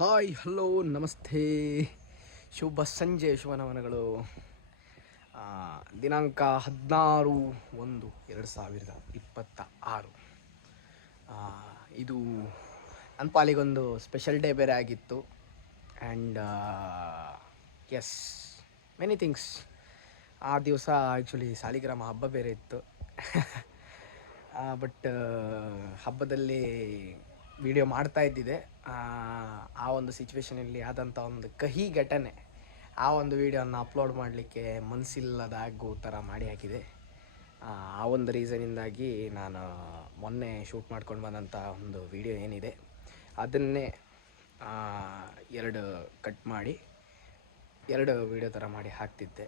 Hi hello ನಮಸ್ತೆ ಶುಭ ಸಂಜೆ ಶುಭನವನಗಳು. ದಿನಾಂಕ 16/1/2026. ಇದು ನನ್ನ ಪಾಲಿಗೊಂದು ಸ್ಪೆಷಲ್ ಡೇ ಬೇರೆ ಆಗಿತ್ತು. And yes, many things. ಆ ದಿವಸ ಆ್ಯಕ್ಚುಲಿ ಸಾಲಿಗ್ರಾಮ ಹಬ್ಬ ಬೇರೆ ಇತ್ತು. ಬಟ್ ಹಬ್ಬದಲ್ಲಿ ವಿಡಿಯೋ ಮಾಡ್ತಾ ಇದ್ದಿದ್ದೆ. ಆ ಒಂದು ಸಿಚುವೇಷನಲ್ಲಿ ಆದಂಥ ಒಂದು ಕಹಿ ಘಟನೆ, ಆ ಒಂದು ವಿಡಿಯೋನ ಅಪ್ಲೋಡ್ ಮಾಡಲಿಕ್ಕೆ ಮನಸ್ಸಿಲ್ಲದಾಗೋ ಥರ ಮಾಡಿ ಹಾಕಿದೆ. ಆ ಒಂದು ರೀಸನಿಂದಾಗಿ ನಾನು ಮೊನ್ನೆ ಶೂಟ್ ಮಾಡ್ಕೊಂಡು ಬಂದಂಥ ಒಂದು ವಿಡಿಯೋ ಏನಿದೆ ಅದನ್ನೇ 2 ಕಟ್ ಮಾಡಿ 2 ವಿಡಿಯೋ ಥರ ಮಾಡಿ ಹಾಕ್ತಿದ್ದೆ.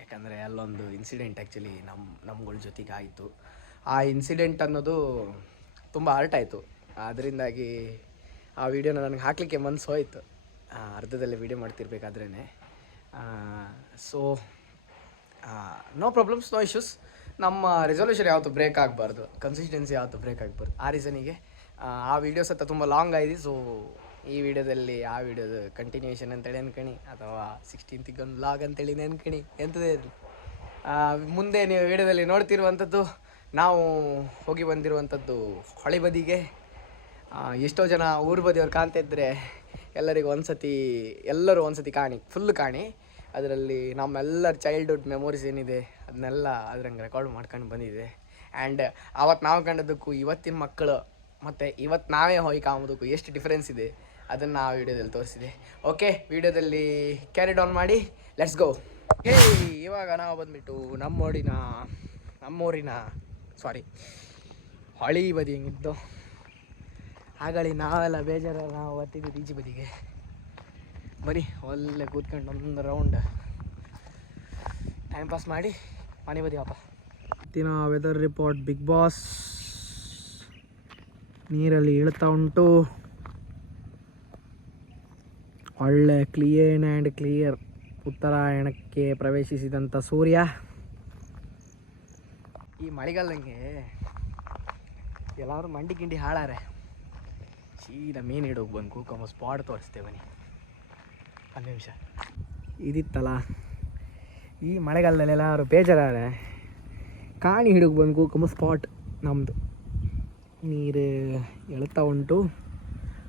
ಯಾಕಂದರೆ ಅಲ್ಲೊಂದು ಇನ್ಸಿಡೆಂಟ್ ಆ್ಯಕ್ಚುಲಿ ನಮ್ಗಳ ಜೊತೆಗೆ ಆಯಿತು. ಆ ಇನ್ಸಿಡೆಂಟ್ ಅನ್ನೋದು ತುಂಬ ಹರ್ಟ್ ಆಯಿತು. ಅದರಿಂದಾಗಿ ಆ ವಿಡಿಯೋನ ನನಗೆ ಹಾಕಲಿಕ್ಕೆ ಮನಸ್ಸು ಹೋಯಿತು ಅರ್ಧದಲ್ಲೇ ವಿಡಿಯೋ ಮಾಡ್ತಿರ್ಬೇಕಾದ್ರೇ. So no problems, no issues. ನಮ್ಮ ರೆಸೊಲ್ಯೂಷನ್ ಯಾವತ್ತೂ ಬ್ರೇಕ್ ಆಗಬಾರ್ದು, ಕನ್ಸಿಸ್ಟೆನ್ಸಿ ಯಾವತ್ತೂ ಬ್ರೇಕ್ ಆಗಬಾರ್ದು. ಆ ರೀಸನಿಗೆ ಆ ವಿಡಿಯೋಸ್ ಹತ್ತ ತುಂಬ ಲಾಂಗ್ ಆಗಿದೆ. ಸೊ ಈ ವಿಡಿಯೋದಲ್ಲಿ ಆ ವಿಡಿಯೋದು ಕಂಟಿನ್ಯೂಷನ್ ಅಂತೇಳಿ ಅನ್ಕಣಿ, ಅಥವಾ 16th ಒಂದು ಲಾಗ್ ಅಂತೇಳಿ ಅನ್ಕಣಿ, ಎಂಥದೇ ಇರಲಿ. ಮುಂದೆ ನೀವು ವಿಡಿಯೋದಲ್ಲಿ ನೋಡ್ತಿರುವಂಥದ್ದು ನಾವು ಹೋಗಿ ಬಂದಿರುವಂಥದ್ದು ಹೊಳೆ ಬದಿಗೆ. ಎಷ್ಟೋ ಜನ ಊರು ಬದಿಯವ್ರು ಕಾಣ್ತಿದ್ರೆ ಎಲ್ಲರಿಗೂ ಎಲ್ಲರೂ ಒಂದು ಸತಿ ಕಾಣಿ, ಫುಲ್ ಕಾಣಿ. ಅದರಲ್ಲಿ ನಮ್ಮೆಲ್ಲರ ಚೈಲ್ಡ್ಹುಡ್ ಮೆಮೊರೀಸ್ ಏನಿದೆ ಅದನ್ನೆಲ್ಲ ಅದ್ರಂಗೆ ರೆಕಾರ್ಡ್ ಮಾಡ್ಕೊಂಡು ಬಂದಿದೆ. ಆ್ಯಂಡ್ ಆವತ್ತು ನಾವು ಕಂಡದಕ್ಕೂ ಇವತ್ತಿನ ಮಕ್ಕಳು ಮತ್ತು ಇವತ್ತು ನಾವೇ ಹೋಗಿ ಕಾಣೋದಕ್ಕೂ ಎಷ್ಟು ಡಿಫ್ರೆನ್ಸ್ ಇದೆ ಅದನ್ನು ಆ ವಿಡಿಯೋದಲ್ಲಿ ತೋರಿಸಿದೆ. ಓಕೆ, ವಿಡಿಯೋದಲ್ಲಿ ಕ್ಯಾರಿಡ್ ಆನ್ ಮಾಡಿ, ಲೆಟ್ಸ್ ಗೋ. ಇವಾಗ ನಾವು ಬಂದುಬಿಟ್ಟು ನಮ್ಮೂರಿನ ಹೊಳಿ ಬದಿ ಹೆಂಗಿದ್ದು ಹಾಗಳಿ ನಾವೆಲ್ಲ ಬೇಜಾರ ನಾವು ಬರ್ತಿದ್ವಿ ಈಚೆ ಬದಿಗೆ. ಬರೀ ಒಳ್ಳೆ ಕೂತ್ಕೊಂಡು ಒಂದು ರೌಂಡ್ ಟೈಮ್ ಪಾಸ್ ಮಾಡಿ ಮನೆ ಬದಿ ವಾಪ. ಇವತ್ತಿನ ವೆದರ್ ರಿಪೋರ್ಟ್ ಬಿಗ್ ಬಾಸ್. ನೀರಲ್ಲಿ ಇಳ್ತಾ ಉಂಟು, ಒಳ್ಳೆ ಕ್ಲೀನ್ ಆ್ಯಂಡ್ ಕ್ಲಿಯರ್ ಉತ್ತರಾಯಣಕ್ಕೆ ಪ್ರವೇಶಿಸಿದಂಥ ಸೂರ್ಯ. ಈ ಮಳೆಗಾಲದಂಗೆ ಎಲ್ಲರೂ ಮಂಡಿ ಗಿಂಡಿ ಹಾಳಾರೆ. ಸೀದಾ ಮೀನು ಹಿಡೋಗಿ ಬಂದು ಕೂಕೊಂಬ ಸ್ಪಾಟ್ ತೋರಿಸ್ತೇವೆ ಬನ್ನಿ. 1 ನಿಮಿಷ ಇದಿತ್ತಲ್ಲ, ಈ ಮಳೆಗಾಲದಲ್ಲಿ ಎಲ್ಲರೂ ಬೇಜಾರಾರೆ ಕಾಣಿ ಹಿಡೋಗಿ ಬಂದು ಕೂಕೊಂಬ ಸ್ಪಾಟ್ ನಮ್ಮದು. ನೀರು ಎಳ್ತಾ ಉಂಟು,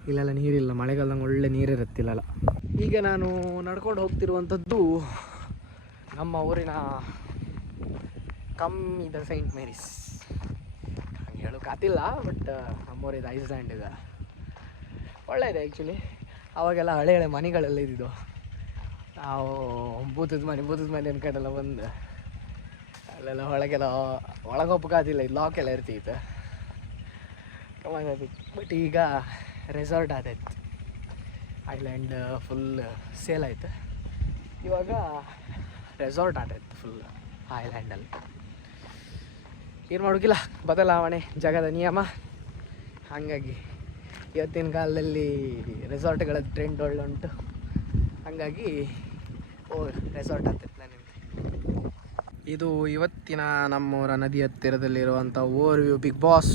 ಇಲ್ಲೆಲ್ಲ ನೀರಿಲ್ಲ, ಮಳೆಗಾಲದಂಗೆ ಒಳ್ಳೆ ನೀರಿರುತ್ತಿಲ್ಲಲ್ಲ. ಈಗ ನಾನು ನಡ್ಕೊಂಡು ಹೋಗ್ತಿರುವಂಥದ್ದು ನಮ್ಮ ಊರಿನ ಕಮ್ಮಿದ ಸೈಂಟ್ ಮೇರೀಸ್. ಹಂಗೆ ಹೇಳೋಕ್ಕಾತಿಲ್ಲ, ಬಟ್ ನಮ್ಮೂರಿದ ಐಸ್ಲ್ಯಾಂಡ್ ಇದೆ, ಒಳ್ಳೆಯದೆ ಆ್ಯಕ್ಚುಲಿ. ಅವಾಗೆಲ್ಲ ಹಳೆ ಮನೆಗಳೆಲ್ಲ ಇದ್ದಿದ್ದು. ನಾವು ಬೂತದ ಮನೆ ಅನ್ಕೊಂಡೆಲ್ಲ ಬಂದು ಅಲ್ಲೆಲ್ಲ ಒಳಗೆ ಒಪ್ಪಕ್ಕಾತಿಲ್ಲ, ಇದು ಲಾಕ್ ಎಲ್ಲ ಇರ್ತಿತ್ತು, ಕಮಾಗಾತಿತ್ತು. ಬಟ್ ಈಗ ರೆಸಾರ್ಟ್ ಆದೈತೆ, ಐಲ್ಯಾಂಡ್ ಫುಲ್ ಸೇಲ್ ಆಯ್ತು. ಇವಾಗ ರೆಸಾರ್ಟ್ ಆದೈತೆ ಫುಲ್ ಐಲ್ಯಾಂಡಲ್ಲಿ. ಏನು ಮಾಡೋಕ್ಕಿಲ್ಲ, ಬದಲಾವಣೆ ಜಗದ ನಿಯಮ. ಹಾಗಾಗಿ ಇವತ್ತಿನ ಕಾಲದಲ್ಲಿ ರೆಸಾರ್ಟ್ಗಳ ಟ್ರೆಂಡ್ ಒಳ್ಳೆ ಉಂಟು. ಹಾಗಾಗಿ ರೆಸಾರ್ಟ್ ಆಗ್ತೈತೆ ನನಗೆ. ಇದು ಇವತ್ತಿನ ನಮ್ಮೂರ ನದಿ ಹತ್ತಿರದಲ್ಲಿರುವಂಥ ಓವರ್ ವ್ಯೂ ಬಿಗ್ ಬಾಸ್.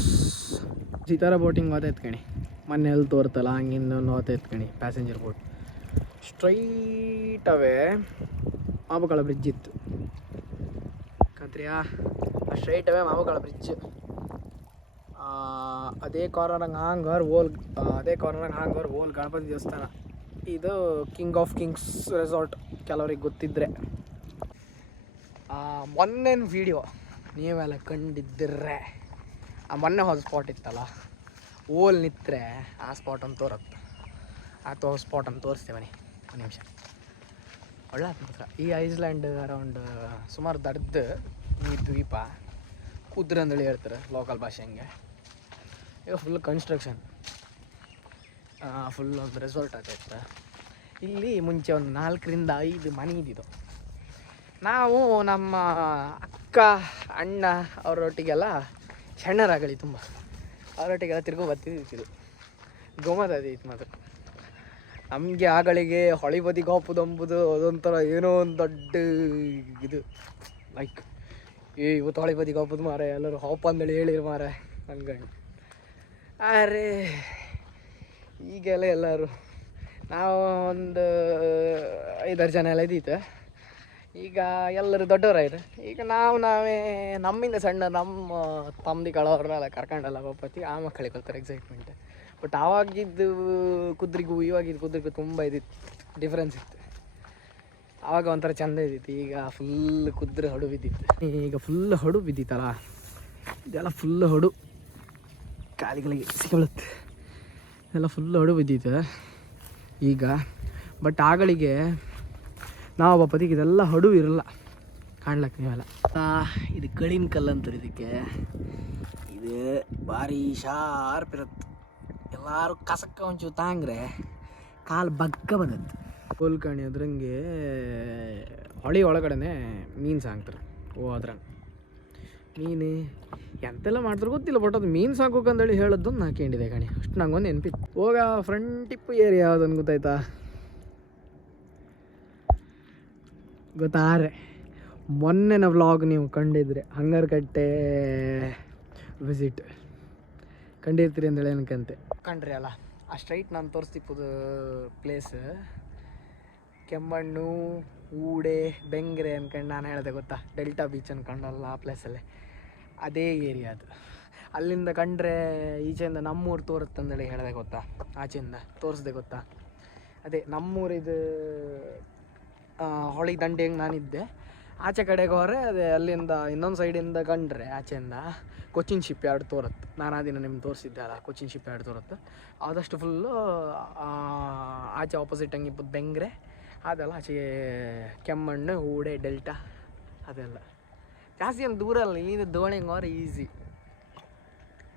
ಈ ಥರ ಬೋಟಿಂಗ್ ಹೋತೈತೆ ಕಣಿ, ಮೊನ್ನೆ ಎಲ್ಲಿ ತೋರ್ತಲ್ಲ ಹಂಗಿಂದ ಹೋತೈತೆ ಕಣಿ, passenger boat. Straight away Mabukala bridge ಇತ್ತು ಕಂತ್ರಿಯಾ. Straight away Mabukala bridge. ಅದೇ ಕಾರ್ನರ್ನಾಗ ಹಾಂಗರ್ ಓಲ್ ಗಣಪತಿ ದೇವಸ್ಥಾನ. ಇದು ಕಿಂಗ್ ಆಫ್ ಕಿಂಗ್ಸ್ ರೆಸಾರ್ಟ್, ಕೆಲವ್ರಿಗೆ ಗೊತ್ತಿದ್ದರೆ. ಮೊನ್ನೆನ ವೀಡಿಯೋ ನೀವೆಲ್ಲ ಕಂಡಿದ್ದರೆ, ಆ ಮೊನ್ನೆ ಹೋದ ಸ್ಪಾಟ್ ಇತ್ತಲ್ಲ, ಓಲ್ ನಿಂತರೆ ಆ ಸ್ಪಾಟನ್ನು ತೋರುತ್ತೆ. ಆ ಸ್ಪಾಟನ್ನು ತೋರಿಸ್ತೇವೆ ಬನ್ನಿ. 1 ನಿಮಿಷ. ಒಳ್ಳೆ ಮಾತ್ರ ಈ ಐಸ್ಲ್ಯಾಂಡ್ ಅರೌಂಡ್ ಸುಮಾರು ದಡ್ದು ಈ ದ್ವೀಪ, ಕುದ್ರೆ ಅಂದೇಳಿ ಹೇಳ್ತಾರೆ ಲೋಕಲ್ ಭಾಷೆ. ಹಂಗೆ ಈಗ ಫುಲ್ ಕನ್ಸ್ಟ್ರಕ್ಷನ್, ಫುಲ್ ಒಂದು ರೆಸಾರ್ಟ್ ಆಗೈತೆ. ಇಲ್ಲಿ ಮುಂಚೆ ಒಂದು 4ರಿಂದ 5 ಮನೆ ಇದ್ದಿದ್ದು. ನಾವು ನಮ್ಮ ಅಕ್ಕ ಅಣ್ಣ ಅವರೊಟ್ಟಿಗೆಲ್ಲ ಸಣ್ಣರಾಗಲಿ ತುಂಬ ಅವರೊಟ್ಟಿಗೆಲ್ಲ ತಿರ್ಗೋ ಬರ್ತಿದ್ದಿದ್ದು. ಗೊಮ್ಮದಿತ್ತು ಮಾತ್ರ ನಮಗೆ. ಆಗಳಿಗೆ ಹೊಳೆ ಬದಿಗೆ ಹೋಗೋದಂಬುದು ಅದೊಂಥರ ಏನೋ ಒಂದು ದೊಡ್ಡ ಇದು. ಲೈಕ್ ಇವತ್ತು ಹೊಳೆ ಬದಿಗೆ ಹೋಗೋದು ಮಾರೆ, ಎಲ್ಲರೂ ಹೋಪ ಅಂದೇಳಿ ಹೇಳಿರು ಮಾರೆ ಅನ್ಕೊಂಡು. ಅರೆ ಈಗೆಲ್ಲ ಎಲ್ಲರೂ ನಾವು ಒಂದು 5-6 ಜನ ಎಲ್ಲ ಇದ್ದಿತ್ತು. ಈಗ ಎಲ್ಲರೂ ದೊಡ್ಡವರಾಯ್ತು. ಈಗ ನಾವೇ ನಮ್ಮಿಂದ ಸಣ್ಣ ನಮ್ಮ ತಮ್ಮದಿಗಳವ್ರನ್ನೆಲ್ಲ ಕರ್ಕೊಂಡೆಲ್ಲ ಒಪ್ಪತ್ತಿ ಆ ಮಕ್ಕಳಿಗೆ ಕೊಡ್ತಾರೆ ಎಕ್ಸೈಟ್ಮೆಂಟ್. ಬಟ್ ಆವಾಗಿದ್ದು ಕುದುರೆಗೂ ಇವಾಗಿದ್ದು ಕುದುರೆಗೂ ತುಂಬ ಇದಿತ್ತು, ಡಿಫ್ರೆನ್ಸ್ ಇತ್ತು. ಆವಾಗ ಒಂಥರ ಚೆಂದ ಇದ್ದಿತ್ತು. ಈಗ ಫುಲ್ ಕುದುರೆ ಹೊಡು ಬಿದ್ದಿತ್ತು. ಈಗ ಫುಲ್ ಹೊಡು ಬಿದ್ದಿತ್ತಲ್ಲ, ಇದೆಲ್ಲ ಫುಲ್ ಹೊಡು ಕಾಲಿಗಳಿಗೆ ಸಿಗಳುತ್ತೆ, ಇದೆಲ್ಲ ಫುಲ್ ಹೊಡು ಬಿದ್ದಿತ್ತು ಈಗ. ಬಟ್ ಆಗಳಿಗೆ ನಾವು ಒಪ್ಪತ್ತಿಗೆ ಇದೆಲ್ಲ ಹೊಡು ಇರಲ್ಲ, ಕಾಣ್ಲಕ್ಕೆ ನೀವೆಲ್ಲ. ಇದು ಕಳಿನ ಕಲ್ಲು ಅಂತಾರೆ ಇದಕ್ಕೆ. ಇದು ಭಾರಿ ಶಾರ್ಪ್ ಇರುತ್ತೆ. ಎಲ್ಲರೂ ಕಸಕ್ಕ ಒಂಚೂರು ತಾಂಗ್ರೆ ಕಾಲು ಬಗ್ಗ ಬಂದದ್ದು. ಕೋಲ್ಕಣಿ ಅದ್ರಂಗೆ ಹೊಳೆ ಒಳಗಡೆ ಮೀನು ಸಾಕ್ತಾರೆ. ಅದ್ರಂಗೆ ಮೀನು ಎಂತೆಲ್ಲ ಮಾಡ್ತಾರೆ ಗೊತ್ತಿಲ್ಲ. ಬಟ್ ಅದು ಮೀನು ಸಾಕೋಕಂದೇಳಿ ಹೇಳೋದು ನಾ ಕೇಳಿದೆ ಕಣಿ. ಅಷ್ಟು ನಂಗೊಂದು ನೆನಪಿತ್ತು. ಹೋಗ ಫ್ರಂಟ್ ಟಿಪ್ ಏರಿಯಾ ಯಾವುದನ್ನು ಗೊತ್ತಾಯ್ತಾ? ಗೊತ್ತಾರೆ ಮೊನ್ನೆನ ವ್ಲಾಗ್ ನೀವು ಕಂಡಿದ್ರೆ ಹಂಗರಕಟ್ಟೆ ವಿಸಿಟ್ ಕಂಡಿರ್ತೀರಿ ಅಂದೇಳಿ ಅನ್ಕಂತೆ. ಕಂಡ್ರಿ ಅಲ್ಲ ಆ ಸ್ಟ್ರೈಟ್ ನಾನು ತೋರಿಸ್ತಿಪ್ಪದು ಪ್ಲೇಸ್ ಕೆಮ್ಮಣ್ಣು ಊಡೆ ಬೆಂಗ್ರೆ ಅನ್ಕಂಡು ನಾನು ಹೇಳಿದೆ ಗೊತ್ತಾ, ಡೆಲ್ಟಾ ಬೀಚ್ ಅನ್ಕೊಂಡಲ್ಲ ಆ ಪ್ಲೇಸಲ್ಲೇ ಅದೇ ಏರಿಯಾ ಅದು. ಅಲ್ಲಿಂದ ಕಂಡ್ರೆ ಈಚೆಯಿಂದ ನಮ್ಮೂರು ತೋರುತ್ತಂದೇಳಿ ಹೇಳಿದೆ ಗೊತ್ತಾ, ಆಚೆಯಿಂದ ತೋರಿಸ್ದೆ ಗೊತ್ತಾ. ಅದೇ ನಮ್ಮೂರಿದು ಹೊಳಿ ದಂಡೆಗೆ ನಾನಿದ್ದೆ. ಆಚೆ ಕಡೆಗೆ ಹೋದ್ರೆ ಅದೇ ಅಲ್ಲಿಂದ ಇನ್ನೊಂದು ಸೈಡಿಂದ ಕಂಡ್ರೆ ಆಚೆಯಿಂದ ಕೊಚ್ಚಿನ್ ಶಿಪ್ ಯಾರ್ಡ್ ತೋರುತ್ತೆ. ನಾನು ಆ ದಿನ ನಿಮ್ಗೆ ತೋರಿಸಿದ್ದೆ ಅಲ್ಲ, ಕೊಚ್ಚಿನ್ ಶಿಪ್ ಯಾರ್ಡ್ ತೋರುತ್ತೆ. ಆದಷ್ಟು ಫುಲ್ಲು ಆಚೆ ಆಪೋಸಿಟ್ ಹಂಗೆ ಇಪ್ಪತ್ತು ಬೆಂಗ್ರೆ ಅದೆಲ್ಲ, ಆಚೆಗೆ ಕೆಮ್ಮಣ್ಣು ಊಡೆ ಡೆಲ್ಟಾ ಅದೆಲ್ಲ ಜಾಸ್ತಿ ಏನು ದೂರ ಅಲ್ಲ. ಇಲ್ಲಿಂದ ದೋಣಿಗೆ ಹೋದ್ರೆ ಈಸಿ,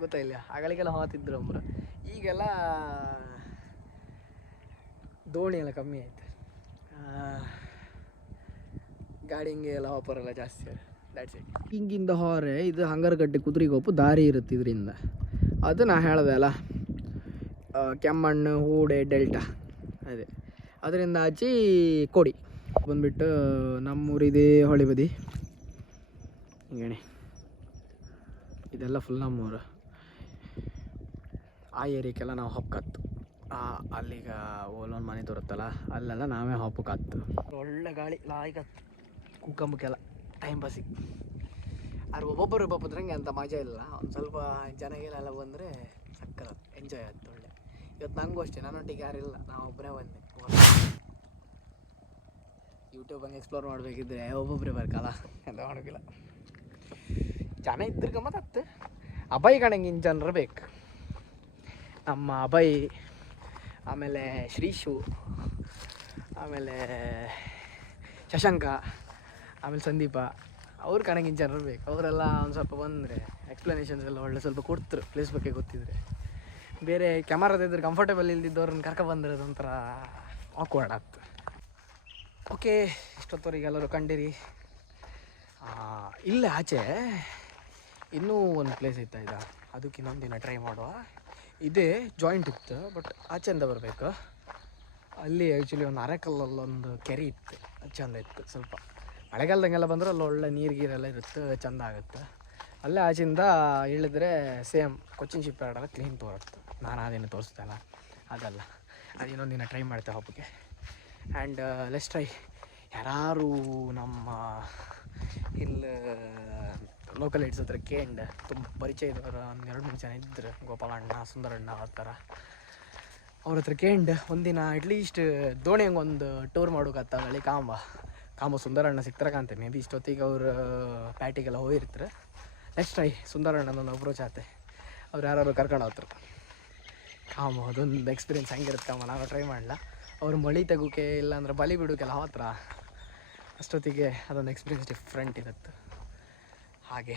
ಗೊತ್ತಾಯಿಲ್ಲ. ಆಗಳಿಗೆಲ್ಲ ಹೋಗ್ತಿದ್ರು ಒಬ್ಬರು, ಈಗೆಲ್ಲ ದೋಣಿ ಎಲ್ಲ ಕಮ್ಮಿ ಆಯ್ತು. ಗಾಡಿ ಹಿಂಗೆ ಎಲ್ಲ ಹೋಪರೆಲ್ಲ ಜಾಸ್ತಿ. That's it. ಹಿಂಗಿಂದ ಹೊರೆ ಇದು ಹಂಗರಗಟ್ಟೆ ಕುದುರೆಗೊಪ್ಪು ದಾರಿ ಇರುತ್ತೆ ಇದರಿಂದ. ಅದು ನಾ ಹೇಳಿದೆ ಅಲ್ಲ, ಕೆಮ್ಮಣ್ಣು ಹೂಡೆ ಡೆಲ್ಟಾ ಅದೇ. ಅದರಿಂದ ಆಚೆ ಕೊಡಿ ಬಂದುಬಿಟ್ಟು ನಮ್ಮೂರಿದೇ ಹೊಳೆ ಬದಿ ಹಿಂಗಣಿ. ಇದೆಲ್ಲ ಫುಲ್ ನಮ್ಮೂರು. ಆ ಏರಿಯಾಕ್ಕೆಲ್ಲ ನಾವು ಹೊಕ್ಕತ್ತು. ಅಲ್ಲಿಗ ಓಲೊಂದು ಮನೆ ತೋರುತ್ತಲ್ಲ ಅಲ್ಲೆಲ್ಲ ನಾವೇ ಹಾಪಕ್ಕಾಗ್ತು. ಒಳ್ಳೆ ಗಾಳಿ ಲಾಯ್ಕತ್ತು ಕುಕ್ಕಂಬಕ್ಕೆಲ್ಲ ಟೈಮ್ ಪಾಸಿಗೆ. ಆದ್ರೆ ಒಬ್ಬೊಬ್ಬರು ಬಪ್ಪದ್ರಂಗೆ ಅಂತ ಮಜಾ ಇಲ್ಲ. ಒಂದು ಸ್ವಲ್ಪ ಜನಗಳೆಲ್ಲ ಬಂದರೆ ಸಕ್ಕರ ಎಂಜಾಯ್ ಆಯ್ತು ಒಳ್ಳೆ. ಇವತ್ತು ನನಗೂ ಅಷ್ಟೇ, ನನ್ನೊಟ್ಟಿಗೆ ಯಾರಿಲ್ಲ, ನಾವು ಒಬ್ಬರೇ ಬಂದೆ. ಯೂಟ್ಯೂಬ್ ಹಂಗೆ ಎಕ್ಸ್ಪ್ಲೋರ್ ಮಾಡಬೇಕಿದ್ರೆ ಒಬ್ಬೊಬ್ಬರೇ ಬರ್ಕಲ್ಲ, ಎಂತ ಮಾಡೋಕ್ಕಿಲ್ಲ. ಜನ ಇದ್ರ ಗಮ್ಮತ್ತು. ಅಭಯ್ ಕಣಂಗಿನ ಜನರು ಬೇಕು. ನಮ್ಮ ಅಭಯ್, ಆಮೇಲೆ ಶ್ರೀಶು, ಆಮೇಲೆ ಶಶಾಂಕ, ಆಮೇಲೆ ಸಂದೀಪ, ಅವ್ರು ಕಣಗಿನ ಜನರು ಬೇಕು. ಅವರೆಲ್ಲ ಒಂದು ಸ್ವಲ್ಪ ಬಂದರೆ ಎಕ್ಸ್ಪ್ಲನೇಷನ್ಸ್ ಎಲ್ಲ ಒಳ್ಳೆ ಸ್ವಲ್ಪ ಕೊಡ್ತಾರೆ ಪ್ಲೇಸ್ ಬಗ್ಗೆ ಗೊತ್ತಿದ್ರೆ. ಬೇರೆ ಕ್ಯಾಮರಾದಿದ್ರೆ ಕಂಫರ್ಟೇಬಲ್ ಇಲ್ದಿದ್ದವ್ರನ್ನ ಕರ್ಕೊಬಂದ್ರೆ ಅದೊಂಥರ ಆಕ್ವರ್ಡ್ ಆಗ್ತದೆ. ಓಕೆ, ಇಷ್ಟೊತ್ತವರೆಗೆ ಎಲ್ಲರೂ ಕಂಡಿರಿ. ಇಲ್ಲೇ ಆಚೆ ಇನ್ನೂ ಒಂದು ಪ್ಲೇಸ್ ಇತ್ತು ಈಗ, ಅದಕ್ಕೆ ಇನ್ನೊಂದು ದಿನ ಟ್ರೈ ಮಾಡುವ. ಇದೇ ಜಾಯಿಂಟ್ ಇತ್ತು, ಬಟ್ ಆಚೆಯಿಂದ ಬರಬೇಕು. ಅಲ್ಲಿ ಆ್ಯಕ್ಚುಲಿ ಒಂದು ಅರೆಕಲ್ಲಲ್ಲೊಂದು ಕೆರೆ ಇತ್ತು, ಅದು ಚೆಂದ ಇತ್ತು. ಸ್ವಲ್ಪ ಮಳೆಗಾಲದಂಗೆಲ್ಲ ಬಂದರೆ ಅಲ್ಲಿ ಒಳ್ಳೆ ನೀರಿಗೆಲ್ಲ ಇರುತ್ತೆ, ಚೆಂದ ಆಗುತ್ತೆ. ಅಲ್ಲೇ ಆಚೆಯಿಂದ ಇಳಿದ್ರೆ ಸೇಮ್ ಕೊಚ್ಚಿನ್ ಶಿಪ್ ಯಾರ್ಡೆಲ್ಲ ಕ್ಲೀನ್ ತೋರುತ್ತೆ. ನಾನು ಅದೇನು ತೋರಿಸ್ದೆ ಅಲ್ಲ ಅದಲ್ಲ, ಅದು ಇನ್ನೊಂದು ದಿನ ಟ್ರೈ ಮಾಡ್ತೇವೆ ಹಬ್ಬಕ್ಕೆ. And let's try. ಯಾರು ನಮ್ಮ ಇಲ್ಲಿ ಲೋಕಲ್ ಇಡ್ಸ್ ಹತ್ರ ಕೇಂಡ್ ತುಂಬ ಪರಿಚಯ ಇದ್ದವರು ಒಂದು 2-3 ಜನ ಇದ್ದರು, ಗೋಪಾಲಣ್ಣ, ಸುಂದರಣ್ಣ ಆ ಥರ. ಅವ್ರ ಹತ್ರ ಕೇಂಡ್ ಒಂದಿನ ಅಟ್ಲೀಸ್ಟ್ ದೋಣಿ ಹಂಗೆ ಒಂದು ಟೂರ್ ಮಾಡೋಕತ್ತಾಗಲಿ. ಕಾಂಬ ಸುಂದರಣ್ಣ ಸಿಗ್ತಾರೆ ಕಾಂತೆ. ಮೇ ಬಿ ಇಷ್ಟೊತ್ತಿಗೆ ಅವರು ಪ್ಯಾಟಿಗೆಲ್ಲ ಹೋಗಿರ್ತಾರೆ. ನೆಕ್ಸ್ಟ್ ಟ್ರೈ ಸುಂದರಣ್ಣನೊಂದು ಅಪ್ರೋಚ್ ಆತೆ, ಅವ್ರು ಯಾರು ಕರ್ಕೊಂಡು ಹೋಗ್ತಾರೆ. ಅದೊಂದು ಎಕ್ಸ್ಪೀರಿಯನ್ಸ್ ಹೆಂಗಿರುತ್ತೆ ನಾವು ಟ್ರೈ ಮಾಡಲ್ಲ. ಅವ್ರು ಮಳಿ ತೆಗೋಕೆ ಇಲ್ಲಾಂದ್ರೆ ಬಲಿ ಬಿಡೋಕೆಲ್ಲ ಹೋತ್ರ, ಅಷ್ಟೊತ್ತಿಗೆ ಅದೊಂದು ಎಕ್ಸ್ಪೀರಿಯನ್ಸ್ ಡಿಫ್ರೆಂಟ್ ಇರುತ್ತೆ ಹಾಗೆ.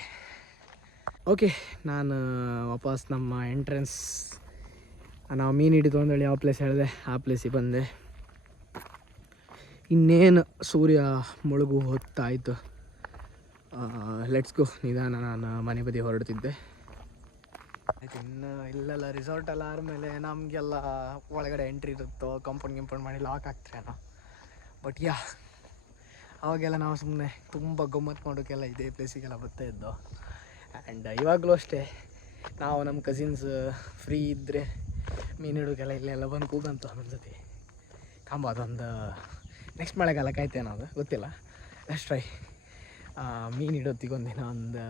ಓಕೆ, ನಾನು ವಾಪಸ್ ನಮ್ಮ ಎಂಟ್ರೆನ್ಸ್ ನಾವು ಮೀನು ಹಿಡಿದು ಅಂದೇಳಿ ಯಾವ ಪ್ಲೇಸ್ ಹೇಳಿದೆ ಆ ಪ್ಲೇಸಿಗೆ ಬಂದೆ. ಇನ್ನೇನು ಸೂರ್ಯ ಮುಳುಗು ಹೊತ್ತಾಯಿತು. Let's go. ನಿಧಾನ ನಾನು ಮನೆ ಬದಿ ಹೊರಡ್ತಿದ್ದೆ. ಆಯ್ತು, ಇನ್ನು ಇಲ್ಲೆಲ್ಲ ರಿಸಾರ್ಟೆಲ್ಲ ಆದಮೇಲೆ ನಮಗೆಲ್ಲ ಒಳಗಡೆ ಎಂಟ್ರಿ ಇರುತ್ತೋ, ಕಂಪೌಂಡ್ ಮಾಡಿ ಲಾಕ್ ಆಗ್ತಾರೇನೋ. ಬಟ್ ಅವಾಗೆಲ್ಲ ನಾವು ಸುಮ್ಮನೆ ತುಂಬ ಗಮ್ಮತ್ತು ಮಾಡೋಕ್ಕೆಲ್ಲ ಇದೇ ಪ್ಲೇಸಿಗೆಲ್ಲ ಬರ್ತಾ ಇದ್ದೋ. ಆ್ಯಂಡ್ ಇವಾಗಲೂ ಅಷ್ಟೇ, ನಾವು ನಮ್ಮ ಕಸಿನ್ಸ್ ಫ್ರೀ ಇದ್ದರೆ ಮೀನು ಹಿಡೋಕೆಲ್ಲ ಇಲ್ಲೆಲ್ಲ ಬಂದು ಕೂಗಂತು ಒಂದೊಂದ್ಸತಿ ಕಾಂಬ ಅದೊಂದು ನೆಕ್ಸ್ಟ್ ಮಳೆಗಾಲ ಕಾಯ್ತೇನೋ ಅದು ಗೊತ್ತಿಲ್ಲ. Let's try. ಮೀನು ಹಿಡೋತ್ತಿಗೆ ಒಂದಿನ ಒಂದು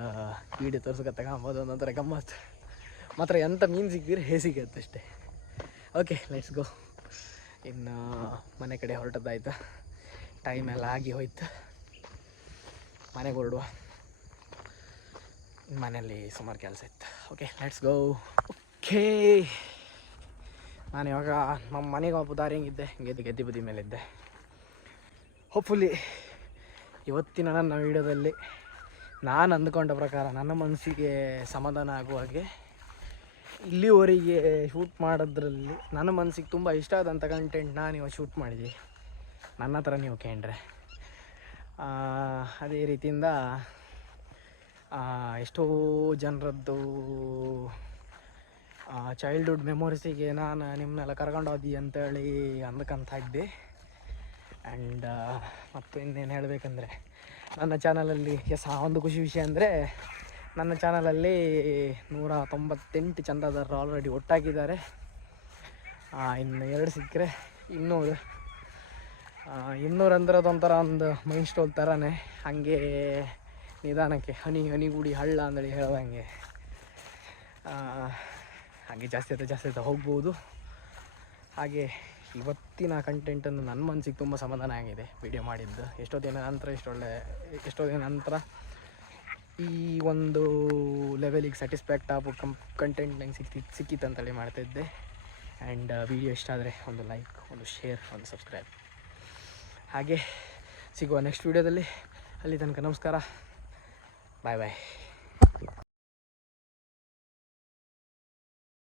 ವೀಡಿಯೋ ತೋರ್ಸಕತ್ತೆ ಕಾಂಬೋದು ಒಂದೊಂಥರ ಗಮ್ಮತ್ತು. ಮಾತ್ರ ಎಂಥ ಮೀನು ಸಿಕ್ಕಿದ್ರೆ ಸಿಗತ್ತೆ ಅಷ್ಟೇ. Okay let's go. ಇನ್ನು ಮನೆ ಕಡೆ ಹೊರಟದ್ದಾಯ್ತು, ಟೈಮ್ ಎಲ್ಲ ಆಗಿ ಹೋಯ್ತು, ಮನೆಗೆ ಹೊರಡುವ. ಮನೆಯಲ್ಲಿ ಸುಮಾರು ಕೆಲಸ ಇತ್ತು. Okay let's go. ಓಕೆ ನಾನು ಇವಾಗ ನಮ್ಮ ಮನೆಗೆ ಒಬ್ಬ ದಾರಿ ಹೆಂಗಿದ್ದೆ ಗೆದ್ದಿ ಬದಿ ಮೇಲಿದ್ದೆ. ಹೋಪ್ಫುಲಿ ಇವತ್ತಿನ ನನ್ನ ವೀಡಿಯೋದಲ್ಲಿ ನಾನು ಅಂದ್ಕೊಂಡ ಪ್ರಕಾರ ನನ್ನ ಮನಸ್ಸಿಗೆ ಸಮಾಧಾನ ಆಗುವ ಹಾಗೆ ಇಲ್ಲಿವರೆಗೆ ಶೂಟ್ ಮಾಡೋದ್ರಲ್ಲಿ ನನ್ನ ಮನಸ್ಸಿಗೆ ತುಂಬ ಇಷ್ಟ ಆದಂಥ ಕಂಟೆಂಟ್ ನಾನು ಇವಾಗ ಶೂಟ್ ಮಾಡಿದ್ವಿ. ನನ್ನ ಹತ್ರ ನೀವು ಕೇಳ್ರೆ ಅದೇ ರೀತಿಯಿಂದ ಎಷ್ಟೋ ಜನರದ್ದು ಚೈಲ್ಡ್ಹುಡ್ ಮೆಮೊರೀಸಿಗೆ ನಾನು ನಿಮ್ಮನ್ನೆಲ್ಲ ಕರ್ಕೊಂಡು ಹೋದಿ ಅಂತೇಳಿ ಅಂದ್ಕೊಂತ ಇದ್ದೆ. ಆ್ಯಂಡ್ ಮತ್ತು ಇನ್ನೇನು ಹೇಳಬೇಕಂದ್ರೆ ನನ್ನ ಚಾನಲಲ್ಲಿ ಒಂದು ಖುಷಿ ವಿಷಯ ಅಂದರೆ ನನ್ನ ಚಾನಲಲ್ಲಿ 198 ಚಂದಾದಾರರು ಆಲ್ರೆಡಿ ಒಟ್ಟಾಗಿದ್ದಾರೆ. ಇನ್ನು 2 ಸಿಕ್ಕರೆ 200. 200 ಅಂದ್ರೆ ಅದೊಂಥರ ಒಂದು ಮೈಲ್ ಸ್ಟೋನ್ ಥರನೇ, ಹಾಗೆ ನಿಧಾನಕ್ಕೆ ಹನಿಗೂಡಿ ಹಳ್ಳ ಅಂದೇಳಿ ಹೇಳೋದಂಗೆ ಹಾಗೆ ಜಾಸ್ತಿ ಆಯ್ತಾ ಹೋಗ್ಬೋದು. ಹಾಗೆ ಇವತ್ತಿನ ಕಂಟೆಂಟನ್ನು ನನ್ನ ಮನಸ್ಸಿಗೆ ತುಂಬ ಸಮಾಧಾನ ಆಗಿದೆ ವಿಡಿಯೋ ಮಾಡಿದ್ದು. ಎಷ್ಟೋ ದಿನ ನಂತರ ಈ ಒಂದು ಲೆವೆಲಿಗೆ ಸ್ಯಾಟಿಸ್ಫ್ಯಾಕ್ಟ್ ಆಗೋ ಕಂಟೆಂಟ್ ನಂಗೆ ಸಿಕ್ಕಿತ್ತು ಅಂತೇಳಿ ಮಾಡ್ತಾಯಿದ್ದೆ. ಆ್ಯಂಡ್ ವಿಡಿಯೋ ಇಷ್ಟ ಆದರೆ ಒಂದು ಲೈಕ್, ಒಂದು ಶೇರ್, ಒಂದು ಸಬ್ಸ್ಕ್ರೈಬ್. ಹಾಗೆ ಸಿಗುವ ನೆಕ್ಸ್ಟ್ ವೀಡಿಯೋದಲ್ಲಿ. ಅಲ್ಲಿ ತನಕ ನಮಸ್ಕಾರ, ಬಾಯ್ ಬಾಯ್.